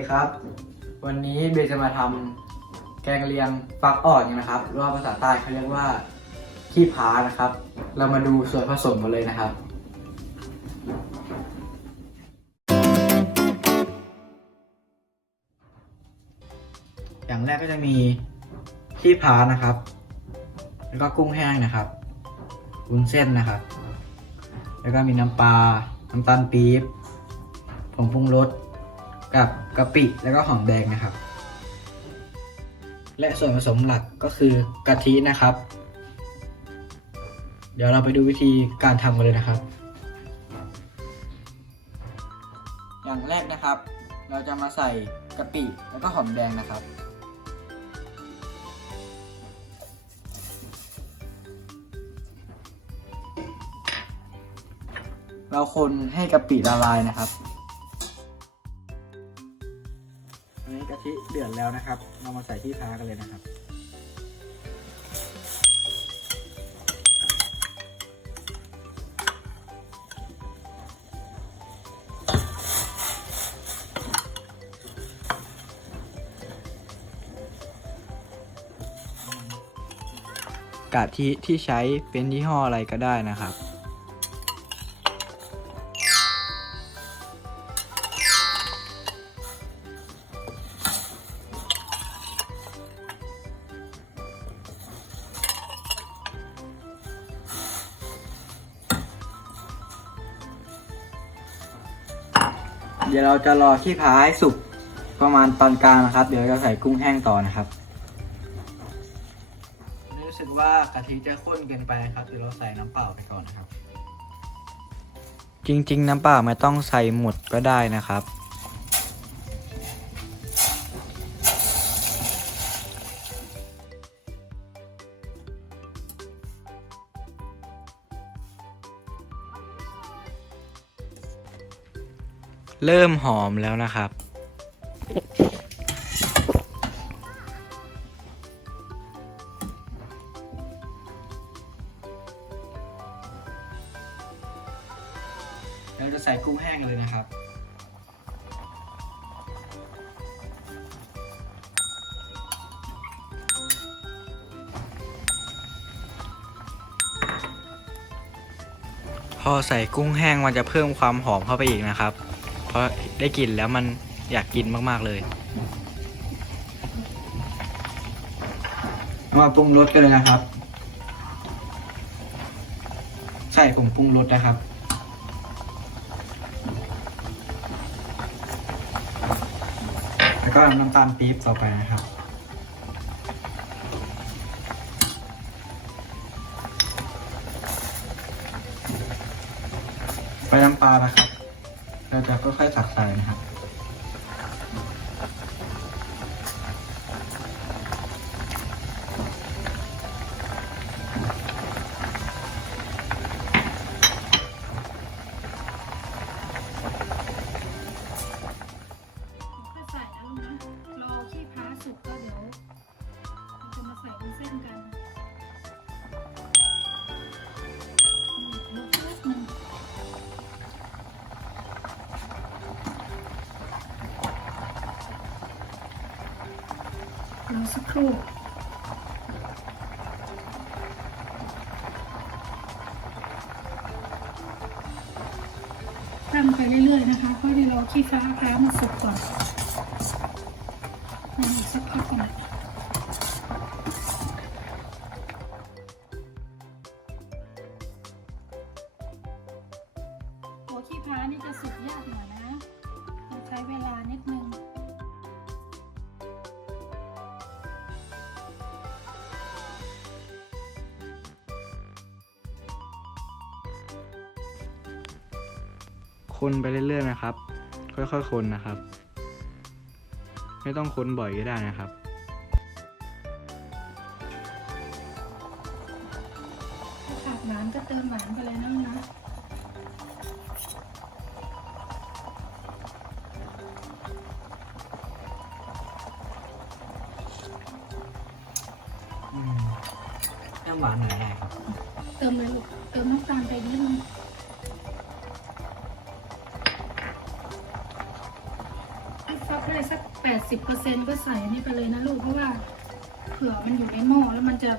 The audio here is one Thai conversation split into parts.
ดีครับ วันนี้เบจะมาทำแกงเลียงฟักอ่อนนะครับหรือว่าภาษาใต้เขาเรียกว่าขี้ผานะครับ เรามาดูส่วนผสมกันเลยนะครับ อย่างแรกก็จะมีขี้ผานะครับ แล้วก็กุ้งแห้งนะครับวุ้นเส้นนะครับ แล้วก็มีน้ำปลา น้ำตาลปี๊บ ผงปรุงรส กับกะปิแล้วก็หอมแดงนะครับ และส่วนผสมหลักก็คือกะทินะครับ เดี๋ยวเราไปดูวิธีการทำกันเลยนะครับ อย่างแรกนะครับ เราจะมาใส่กะปิแล้วก็หอมแดงนะครับเราคนให้กะปิละลายนะครับ นนี้กะทิเดือดแล้วนะครับ เรามาใส่ที่พากันเลยนะครับ กะทิที่ใช้เป็นยี่ห้ออะไรก็ได้นะครับ เดี๋ยวเราจะรอขี้ผาให้สุกประมาณปานกลางนะครับ เดี๋ยวเราจะใส่กุ้งแห้งต่อนะครับรู้สึกว่ากะทิจะข้นเกินไปนะครับเดี๋ยวเราใส่น้ำเปล่าไปก่อนนะครับ จริง ๆ น้ำเปล่าไม่ต้องใส่หมดก็ได้นะครับ เริ่มหอมแล้วนะครับ เราจะใส่กุ้งแห้งเลยนะครับ พอใส่กุ้งแห้งมันจะเพิ่มความหอมเข้าไปอีกนะครับ เพราะได้กลิ่นแล้วมันอยากกินมากๆเลยมาปรุงรสกันเลยนะครับใส่ผงปรุงรสนะครับ แล้วก็น้ำตาลปี๊บต่อไปนะครับ ไปน้ำปลานะครับ เราจะค่อยๆตักใส่นะครับค่อยใส่นะลูกนะ รอขี้พ้าสุกก็เดี๋ยวเราจะมาใส่วุ้นเส้นกันอืมลดแป๊บนึง รอสักครู่ทำไปเรื่อยๆนะคะเพราะเดี๋ยวเราขี้ฟ้าพ้ามันสุกก่อนนี่อีกสักพักก่อนหัวขี้พ้านี่จะสุกยากหน่อยนะ คนไปเรื่อยๆนะครับ ค่อยๆคนนะครับ ไม่ต้องคนบ่อยก็ได้นะครับถ้าขาดหวานก็เติมหวานไปเลยนะลูกนะอืมน้ำหวานหน่อยได้ครับ เติมเลยลูกเติมน้ำตาลไปนิดนึง ไอ้ฟักแรกสักแปดสิบเปอร์เซ็นก็ใส่อันนี่ไปเลยนะลูกเพราะว่าเผื่อมันอยู่ในหม้อแล้วมันจะ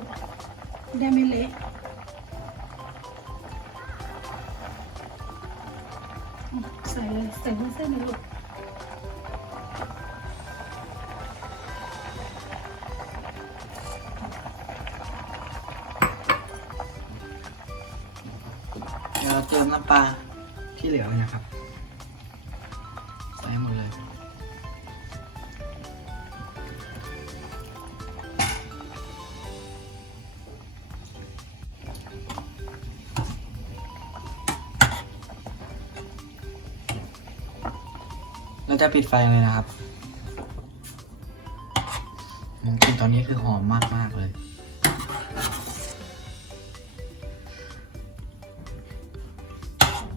ได้ไม่เละใส่เลยใส่วุ้นเส้นเลยลูกเดี๋ยวเราเติมน้ำปลาที่เหลือนะครับ ใส่หมดเลย จะปิดไฟเลยนะครับผมกลินตอนนี้คือหอมมากๆเลย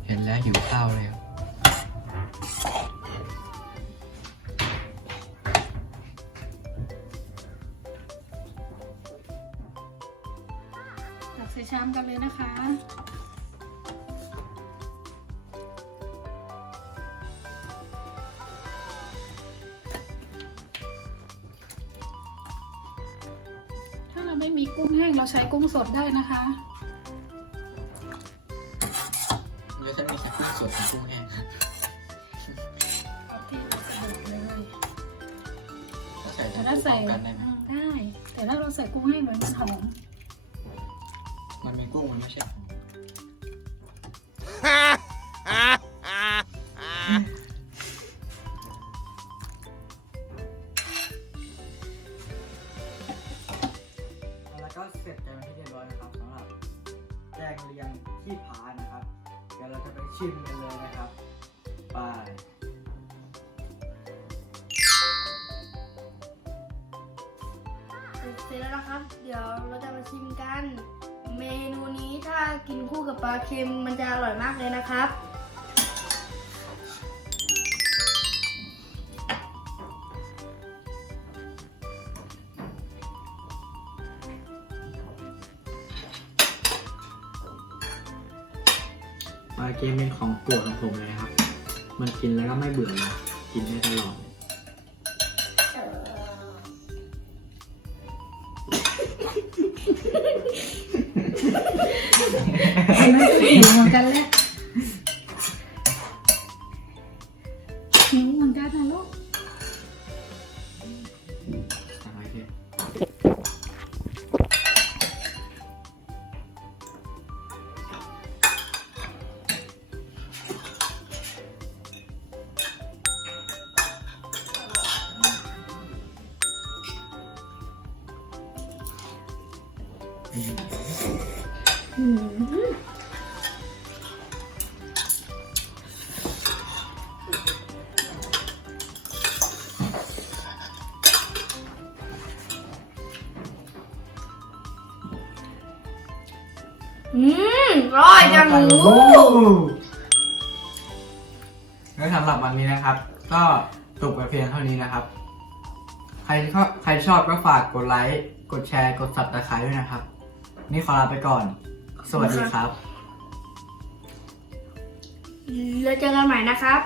เห็นแล้วหิวข้าวเลยครับตักใส่ชามกันเลยนะคะ ไม่มีกุ้งแห้งเราใช้กุ้งสดได้นะคะเดี๋ยวจะมีแค่กุ้งสดกับกุ้งแห้งเอาที่สะดวกเลยใส่แต่ถ้าใส่กันได้ไหมอืมได้ แต่ถ้าเราใส่กุ้งแห้งเหมือนมันหอมมันเป็นกุ้งมันไม่ใช่ของ งเลียงที่ผานะครับ เดี๋ยวเราจะไปชิมกันเลยนะครับ ไปเสร็จแล้วนะครับ เดี๋ยวเราจะมาชิมกัน เมนูนี้ถ้ากินคู่กับปลาเค็มมันจะอร่อยมากเลยนะครับ เกมเป็นของโปรดของผมเลยนะครับ มันกินแล้วก็ไม่เบื่อนะกินได้ตลอดหิวเหมือนกันแล้วหิวเหมือนกันนะลูก อืมอร่อยจังลูกแล้วสำหรับวันนี้นะครับ ก็จบไปเพียงเท่านี้นะครับ ใครชอบใครชอบก็ฝากกดไลค์ กดแชร์ กด subscribe ด้วยนะครับ นี่ขอลาไปก่อน สวัสดีครับ แล้วเจอกันใหม่นะครับ